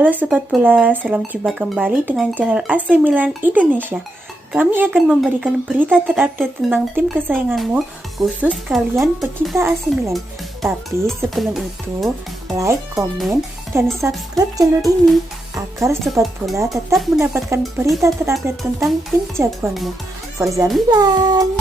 Halo Sobat Bola, salam jumpa kembali dengan channel AC Milan Indonesia. Kami akan memberikan berita terupdate tentang tim kesayanganmu, khusus kalian pecinta AC Milan. Tapi sebelum itu, like, komen, dan subscribe channel ini agar Sobat Bola tetap mendapatkan berita terupdate tentang tim jagoanmu. Forza Milan!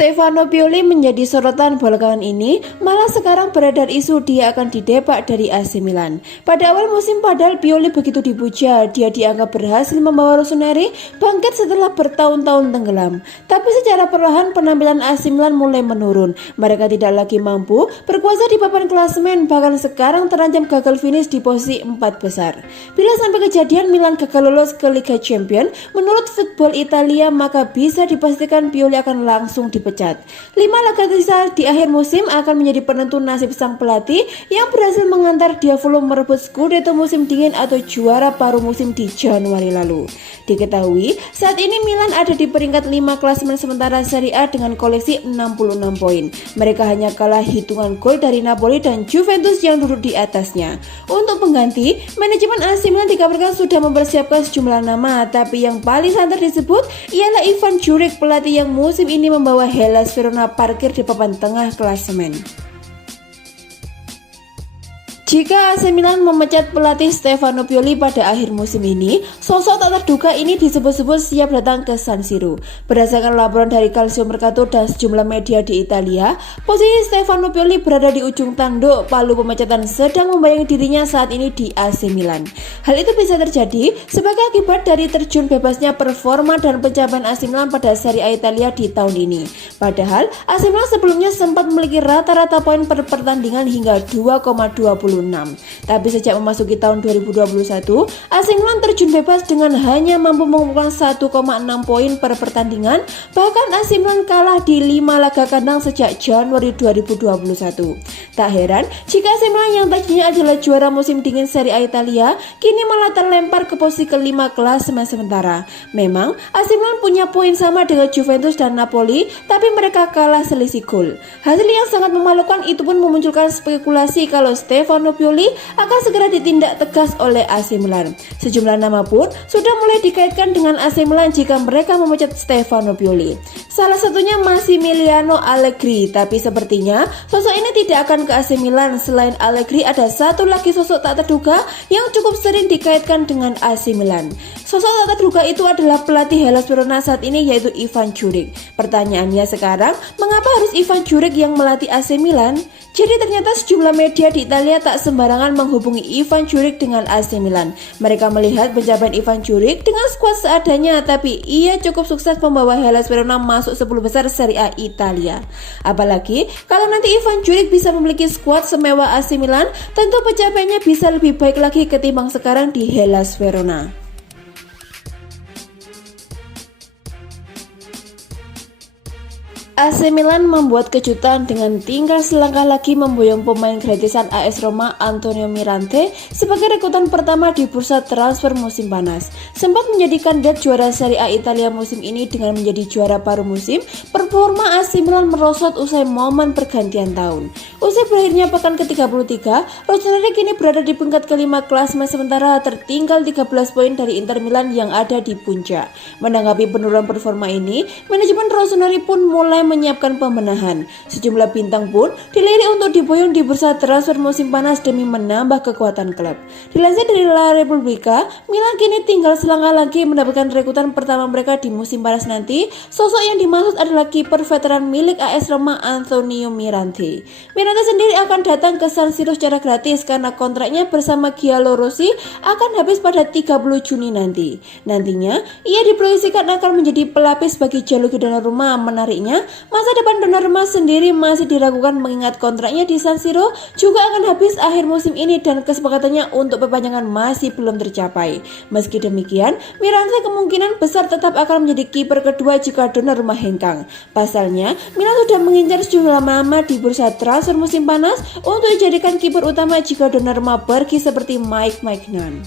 Stefano Pioli menjadi sorotan belakangan ini, malah sekarang beredar isu dia akan didepak dari AC Milan. Pada awal musim padahal Pioli begitu dipuja, dia dianggap berhasil membawa Rossoneri bangkit setelah bertahun-tahun tenggelam. Tapi secara perlahan penampilan AC Milan mulai menurun. Mereka tidak lagi mampu berkuasa di papan klasemen, bahkan sekarang terancam gagal finish di posisi 4 besar. Bila sampai kejadian Milan gagal lolos ke Liga Champions, menurut Football Italia maka bisa dipastikan Pioli akan langsung dipecat. 5 laga sisa di akhir musim akan menjadi penentu nasib sang pelatih yang berhasil mengantar Diavolo merebut Scudetto musim dingin atau juara paruh musim di Januari lalu. Diketahui saat ini Milan ada di peringkat 5 klasemen sementara Serie A dengan koleksi 66 poin. Mereka hanya kalah hitungan gol dari Napoli dan Juventus yang duduk di atasnya. Untuk pengganti, manajemen AC Milan dikabarkan sudah mempersiapkan sejumlah nama, tapi yang paling santer disebut ialah Ivan Juric, pelatih yang musim ini membawa Hellas Verona parkir di papan tengah klasemen. Jika AC Milan memecat pelatih Stefano Pioli pada akhir musim ini, sosok tak terduga ini disebut-sebut siap datang ke San Siro. Berdasarkan laporan dari Calcio Mercato dan sejumlah media di Italia, posisi Stefano Pioli berada di ujung tanduk. Palu pemecatan sedang membayangi dirinya saat ini di AC Milan. Hal itu bisa terjadi sebagai akibat dari terjun bebasnya performa dan pencapaian AC Milan pada Serie A Italia di tahun ini. Padahal AC Milan sebelumnya sempat memiliki rata-rata poin per pertandingan hingga 2,26. Tapi sejak memasuki tahun 2021, AC Milan terjun bebas dengan hanya mampu mengumpulkan 1,6 poin per pertandingan. Bahkan AC Milan kalah di 5 laga kandang sejak Januari 2021. Tak heran jika AC Milan yang tadinya adalah juara musim dingin Serie A Italia kini malah terlempar ke posisi ke-5 klasemen sementara. Memang AC Milan punya poin sama dengan Juventus dan Napoli, tapi mereka kalah selisih gol. Hasil yang sangat memalukan itu pun memunculkan spekulasi kalau Stefano Pioli akan segera ditindak tegas oleh AC Milan. Sejumlah nama pun sudah mulai dikaitkan dengan AC Milan jika mereka memecat Stefano Pioli. Salah satunya Massimiliano Allegri, tapi sepertinya sosok ini tidak akan ke AC Milan. Selain Allegri ada satu lagi sosok tak terduga yang cukup sering dikaitkan dengan AC Milan. Sosok tak terduga itu adalah pelatih Hellas Verona saat ini, yaitu Ivan Juric. Pertanyaannya sekarang, mengapa harus Ivan Juric yang melatih AC Milan? Jadi ternyata sejumlah media di Italia tak sembarangan menghubungi Ivan Juric dengan AC Milan. Mereka melihat pencapaian Ivan Juric dengan skuad seadanya, tapi ia cukup sukses membawa Hellas Verona masuk 10 besar Serie A Italia. Apalagi kalau nanti Ivan Juric bisa memiliki skuad semewah AC Milan, tentu pencapaiannya bisa lebih baik lagi ketimbang sekarang di Hellas Verona. AC Milan membuat kejutan dengan tinggal selangkah lagi memboyong pemain gratisan AS Roma Antonio Mirante sebagai rekrutan pertama di bursa transfer musim panas. Sempat menjadi kandidat juara Serie A Italia musim ini dengan menjadi juara paruh musim, performa AC Milan merosot usai momen pergantian tahun. Usai berakhirnya pekan ke-33, Rossoneri kini berada di peringkat ke-5 klasemen sementara tertinggal 13 poin dari Inter Milan yang ada di puncak. Menanggapi penurunan performa ini, manajemen Rossoneri pun mulai menyiapkan pembenahan. Sejumlah bintang pun dilirik untuk diboyong di bursa transfer musim panas demi menambah kekuatan klub. Dilansir dari La Repubblica, Milan kini tinggal selangkah lagi mendapatkan rekrutan pertama mereka di musim panas nanti. Sosok yang dimaksud adalah kiper veteran milik AS Roma Antonio Mirante. Mirante sendiri akan datang ke San Siro secara gratis karena kontraknya bersama Giallo Rossi akan habis pada 30 Juni nanti. Nantinya, ia diproyeksikan akan menjadi pelapis bagi Gianluigi Donnarumma. Menariknya, masa depan Donnarumma sendiri masih diragukan mengingat kontraknya di San Siro juga akan habis akhir musim ini dan kesepakatannya untuk perpanjangan masih belum tercapai. Meski demikian, Mirante kemungkinan besar tetap akan menjadi kiper kedua jika Donnarumma hengkang. Pasalnya, Milan sudah mengincar sejumlah nama di bursa transfer musim panas untuk dijadikan kiper utama jika Donnarumma pergi seperti Mike Maignan.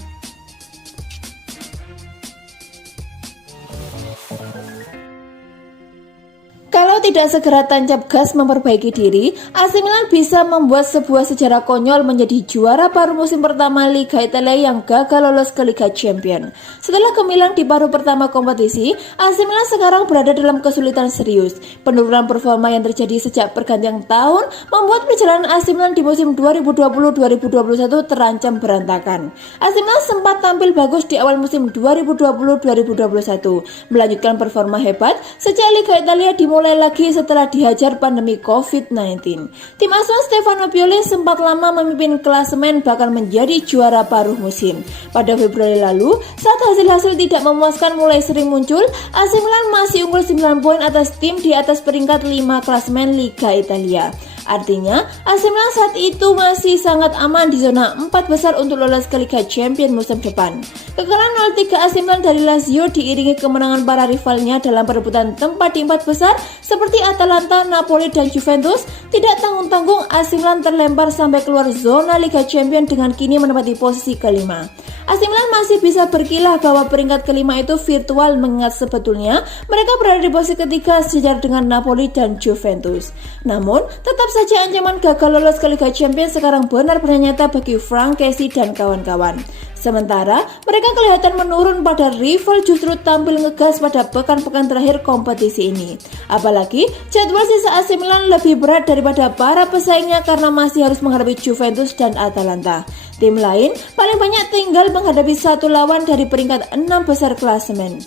Kalau tidak segera tancap gas memperbaiki diri, AC Milan bisa membuat sebuah sejarah konyol menjadi juara paruh musim pertama Liga Italia yang gagal lolos ke Liga Champions. Setelah gemilang di paruh pertama kompetisi, AC Milan sekarang berada dalam kesulitan serius. Penurunan performa yang terjadi sejak pergantian tahun membuat perjalanan AC Milan di musim 2020-2021 terancam berantakan. AC Milan sempat tampil bagus di awal musim 2020-2021, melanjutkan performa hebat sejak Liga Italia dimulai lagi setelah dihajar pandemi COVID-19. Tim asuhan Stefano Pioli sempat lama memimpin klasemen bahkan menjadi juara paruh musim. Pada Februari lalu, saat hasil-hasil tidak memuaskan mulai sering muncul, AC Milan masih unggul 9 poin atas tim di atas peringkat 5 klasemen Liga Italia. Artinya, AC Milan saat itu masih sangat aman di zona 4 besar untuk lolos ke Liga Champions musim depan. Kekalahan 0-3 AC Milan dari Lazio diiringi kemenangan para rivalnya dalam perebutan tempat di 4 besar seperti Atalanta, Napoli, dan Juventus. Tidak tanggung-tanggung AC Milan terlempar sampai keluar zona Liga Champions dengan kini menempati posisi kelima. AC Milan masih bisa berkilah bahwa peringkat kelima itu virtual mengingat sebetulnya mereka berada di posisi ketiga sejajar dengan Napoli dan Juventus. Namun, tetap saja ancaman gagal lolos ke Liga Champions sekarang benar-benar nyata bagi Frank Kessie dan kawan-kawan. Sementara mereka kelihatan menurun pada rival justru tampil ngegas pada pekan-pekan terakhir kompetisi ini. Apalagi jadwal sisa AC Milan lebih berat daripada para pesaingnya karena masih harus menghadapi Juventus dan Atalanta. Tim lain paling banyak tinggal menghadapi satu lawan dari peringkat 6 besar klasemen.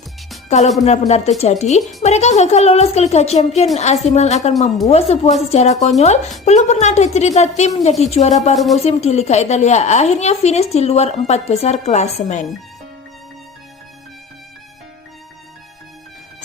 Kalau benar-benar terjadi, mereka gagal lolos ke Liga Champions, AC Milan akan membuat sebuah sejarah konyol. Belum pernah ada cerita tim menjadi juara paruh musim di Liga Italia akhirnya finish di luar 4 besar klasemen.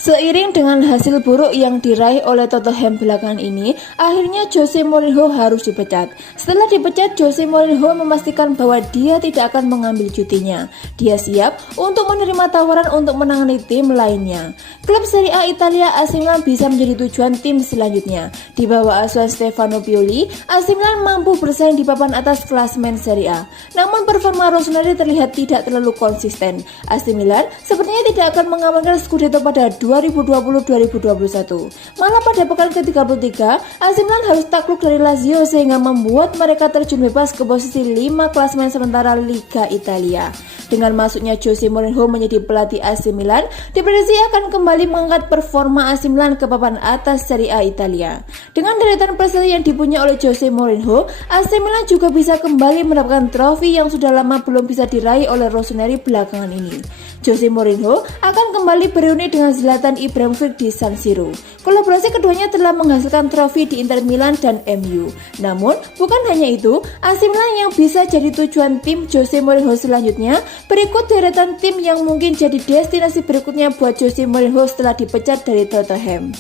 Seiring dengan hasil buruk yang diraih oleh Tottenham belakangan ini, akhirnya Jose Mourinho harus dipecat. Setelah dipecat, Jose Mourinho memastikan bahwa dia tidak akan mengambil cutinya. Dia siap untuk menerima tawaran untuk menangani tim lainnya. Klub Serie A Italia AC Milan bisa menjadi tujuan tim selanjutnya. Di bawah asuhan Stefano Pioli, AC Milan mampu bersaing di papan atas klasemen Serie A. Namun performa Rossoneri terlihat tidak terlalu konsisten. AC Milan sepertinya tidak akan mengamankan Scudetto pada 2020-2021. Malah pada pekan ke-33, AC Milan harus takluk dari Lazio sehingga membuat mereka terjun bebas ke posisi 5 klasemen sementara Liga Italia. Dengan masuknya Jose Mourinho menjadi pelatih AC Milan, diprediksi akan kembali mengangkat performa AC Milan ke papan atas Serie A Italia. Dengan deretan prestasi yang dipunyai oleh Jose Mourinho, AC Milan juga bisa kembali mendapatkan trofi yang sudah lama belum bisa diraih oleh Rossoneri belakangan ini. Jose Mourinho akan kembali bereuni dengan Zlatan Ibrahimovic di San Siro. Kolaborasi keduanya telah menghasilkan trofi di Inter Milan dan MU. Namun, bukan hanya itu, AC Milan yang bisa jadi tujuan tim Jose Mourinho selanjutnya. Berikut deretan tim yang mungkin jadi destinasi berikutnya buat Jose Mourinho setelah dipecat dari Tottenham.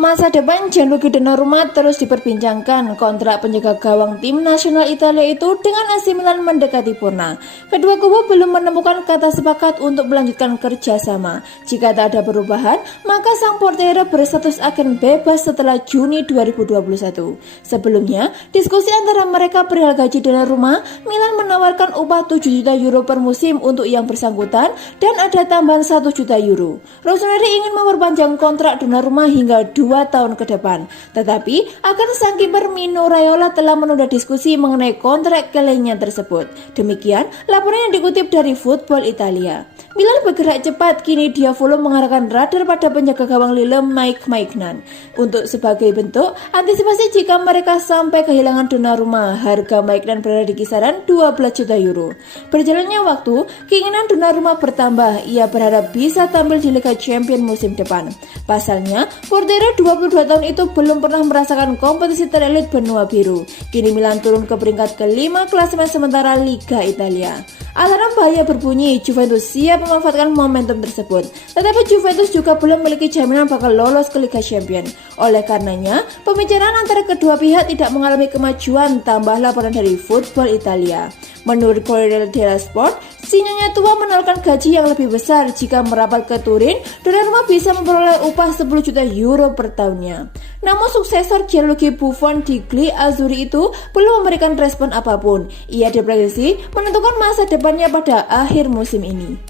Masa depan Gianluigi Donnarumma terus diperbincangkan. Kontrak penjaga gawang tim nasional Italia itu dengan AC Milan mendekati purna. Kedua kubu belum menemukan kata sepakat untuk melanjutkan kerjasama. Jika tak ada perubahan, maka sang portiere berstatus agen bebas setelah Juni 2021. Sebelumnya, diskusi antara mereka perihal gaji Donnarumma, Milan menawarkan upah 7 juta euro per musim untuk yang bersangkutan dan ada tambahan 1 juta euro. Rossoneri ingin memperpanjang kontrak Donnarumma hingga 2 tahun ke depan. Tetapi, akan sang kiper Mino Raiola telah menunda diskusi mengenai kontrak kelainya tersebut. Demikian laporan yang dikutip dari Football Italia. Milan bergerak cepat, kini Diavolo mengarahkan radar pada penjaga gawang Lille Mike Maignan. Untuk sebagai bentuk antisipasi jika mereka sampai kehilangan Donnarumma, harga Maignan berada di kisaran 12 juta euro. Berjalannya waktu, keinginan Donnarumma bertambah. Ia berharap bisa tampil di Liga Champions musim depan. Pasalnya, portiere 22 tahun itu belum pernah merasakan kompetisi terelit benua biru. Kini Milan turun ke peringkat kelima klasemen sementara Liga Italia. Alarm bahaya berbunyi, Juventus siap memanfaatkan momentum tersebut. Tetapi Juventus juga belum memiliki jaminan bakal lolos ke Liga Champions. Oleh karenanya, pembicaraan antara kedua pihak tidak mengalami kemajuan, tambah laporan dari Football Italia. Menurut Corriere dello Sport, si Nyonya tua menawarkan gaji yang lebih besar jika merapat ke Turin. Donnarumma bisa memperoleh upah 10 juta euro per tahunnya. Namun suksesor Gianluigi Buffon di Gli Azzurri itu belum memberikan respon apapun. Ia diprediksi menentukan masa depannya pada akhir musim ini.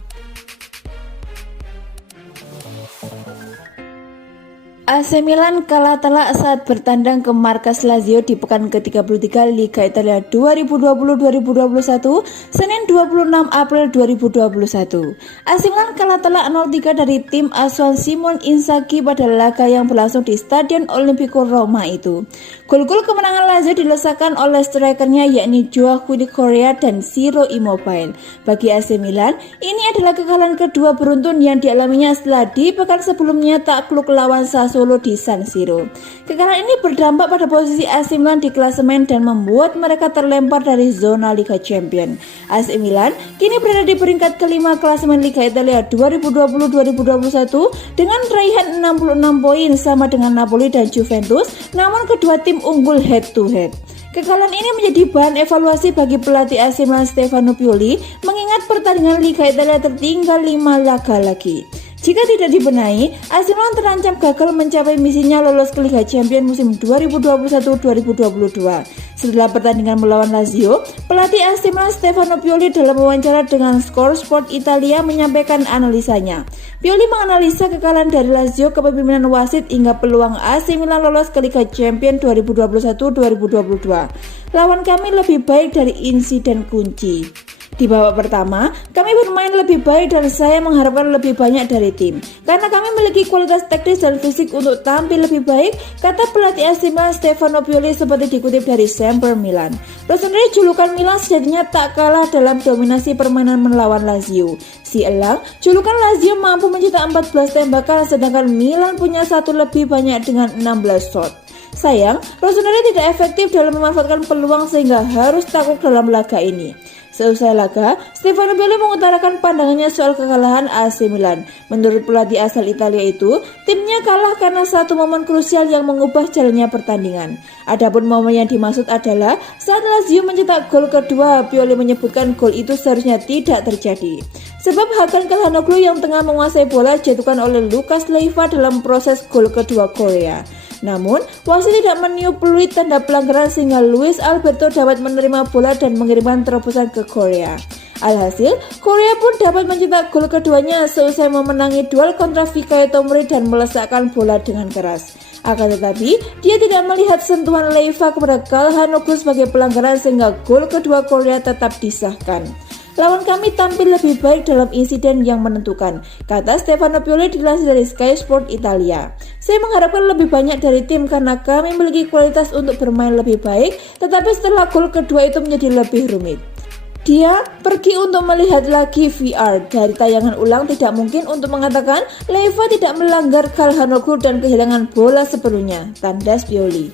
AC Milan kalah telak saat bertandang ke markas Lazio di pekan ke-33 Liga Italia 2020-2021 Senin 26 April 2021. AC Milan kalah telak 0-3 dari tim asuhan Simone Inzaghi pada laga yang berlangsung di Stadion Olimpico Roma itu. Gol-gol kemenangan Lazio dilesakan oleh strikernya yakni Joaquin Correa dan Ciro Immobile. Bagi AC Milan, ini adalah kekalahan kedua beruntun yang dialaminya setelah di pekan sebelumnya takluk lawan Sassuolo di San Siro. Kekalahan ini berdampak pada posisi AC Milan di klasemen dan membuat mereka terlempar dari zona Liga Champions. AC Milan kini berada di peringkat kelima klasemen Liga Italia 2020-2021 dengan raihan 66 poin sama dengan Napoli dan Juventus, namun kedua tim unggul head to head. Kekalahan ini menjadi bahan evaluasi bagi pelatih AC Milan Stefano Pioli mengingat pertandingan Liga Italia tertinggal 5 laga lagi. Jika tidak dibenahi, AC Milan terancam gagal mencapai misinya lolos ke Liga Champions musim 2021-2022. Setelah pertandingan melawan Lazio, pelatih AC Milan Stefano Pioli dalam wawancara dengan Score Sport Italia menyampaikan analisanya. Pioli menganalisa kekalahan dari Lazio kepemimpinan wasit hingga peluang AC Milan lolos ke Liga Champions 2021-2022. Lawan kami lebih baik dari insiden kunci. Di babak pertama, kami bermain lebih baik dan saya mengharapkan lebih banyak dari tim. Karena kami memiliki kualitas taktis dan fisik untuk tampil lebih baik, kata pelatih AC Milan Stefano Pioli seperti dikutip dari Sempre Milan. Rossoneri julukan Milan sejatinya tak kalah dalam dominasi permainan melawan Lazio. Si elang, julukan Lazio mampu mencetak 14 tembakan sedangkan Milan punya satu lebih banyak dengan 16 shot. Sayang, Rossoneri tidak efektif dalam memanfaatkan peluang sehingga harus takluk dalam laga ini. Seusai laga, Stefano Pioli mengutarakan pandangannya soal kekalahan AC Milan. Menurut pelatih asal Italia itu, timnya kalah karena satu momen krusial yang mengubah jalannya pertandingan. Adapun momen yang dimaksud adalah saat Lazio mencetak gol kedua, Pioli menyebutkan gol itu seharusnya tidak terjadi. Sebab Hakan Calhanoglu yang tengah menguasai bola jatuhkan oleh Lucas Leiva dalam proses gol kedua Korea. Namun, wasit tidak meniup peluit tanda pelanggaran sehingga Luis Alberto dapat menerima bola dan mengirimkan terobosan ke Korea. Alhasil, Korea pun dapat mencetak gol keduanya seusai memenangi duel kontra Fikayo Tomori dan melesakkan bola dengan keras. Akan tetapi, dia tidak melihat sentuhan Leiva kepada Calhanoglu sebagai pelanggaran sehingga gol kedua Korea tetap disahkan. Lawan kami tampil lebih baik dalam insiden yang menentukan, kata Stefano Pioli dilansir dari Sky Sport Italia. Saya mengharapkan lebih banyak dari tim karena kami memiliki kualitas untuk bermain lebih baik, tetapi setelah gol kedua itu menjadi lebih rumit. Dia pergi untuk melihat lagi VR. Dari tayangan ulang tidak mungkin untuk mengatakan Leiva tidak melanggar Calhanoglu dan kehilangan bola sepenuhnya, tandas Pioli.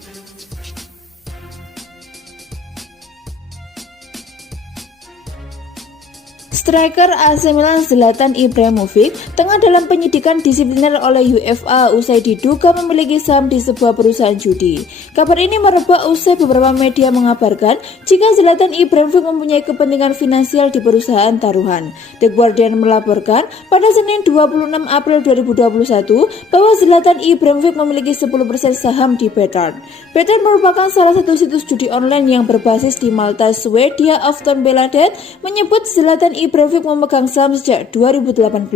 Striker AC Milan Zlatan Ibrahimovic tengah dalam penyidikan disipliner oleh UEFA usai diduga memiliki saham di sebuah perusahaan judi. Kabar ini merebak usai beberapa media mengabarkan jika Zlatan Ibrahimovic mempunyai kepentingan finansial di perusahaan taruhan. The Guardian melaporkan pada Senin 26 April 2021 bahwa Zlatan Ibrahimovic memiliki 10% saham di Betard. Betard merupakan salah satu situs judi online yang berbasis di Malta, Swedia. Aftonbladet menyebut Zlatan Ibrahimovic memegang saham sejak 2018.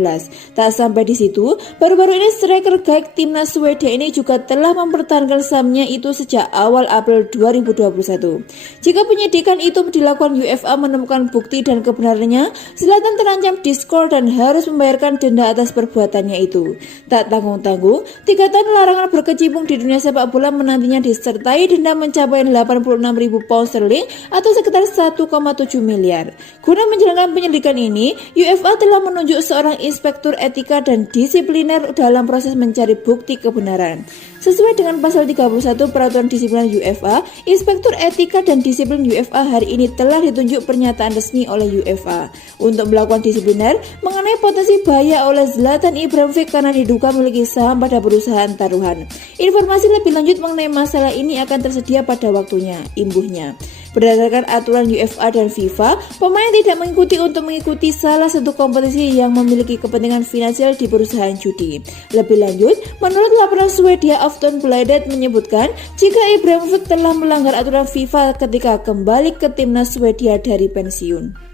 Tak sampai di situ, baru-baru ini striker gaik timnas Swedia ini juga telah mempertahankan sahamnya itu sejak awal April 2021. Jika penyidikan itu dilakukan UEFA menemukan bukti dan kebenarannya, Zlatan terancam diskor dan harus membayarkan denda atas perbuatannya itu. Tak tanggung-tanggung, 3 tahun larangan berkecimpung di dunia sepak bola menantinya disertai denda mencapai 86.000 pound sterling atau sekitar 1,7 miliar. Guna menjalankan penyelidikan ini, UEFA telah menunjuk seorang inspektur etika dan disipliner dalam proses mencari bukti kebenaran. Sesuai dengan pasal 31 Peraturan Disipliner UEFA, Inspektur Etika dan Disiplin UEFA hari ini telah ditunjuk pernyataan resmi oleh UEFA untuk melakukan disipliner mengenai potensi bahaya oleh Zlatan Ibrahimovic karena diduga memiliki saham pada perusahaan taruhan. Informasi lebih lanjut mengenai masalah ini akan tersedia pada waktunya, imbuhnya. Berdasarkan aturan UEFA dan FIFA, pemain tidak mengikuti salah satu kompetisi yang memiliki kepentingan finansial di perusahaan judi. Lebih lanjut, menurut laporan Swedia Aftonbladet menyebutkan jika Ibrahimovic telah melanggar aturan FIFA ketika kembali ke timnas Swedia dari pensiun.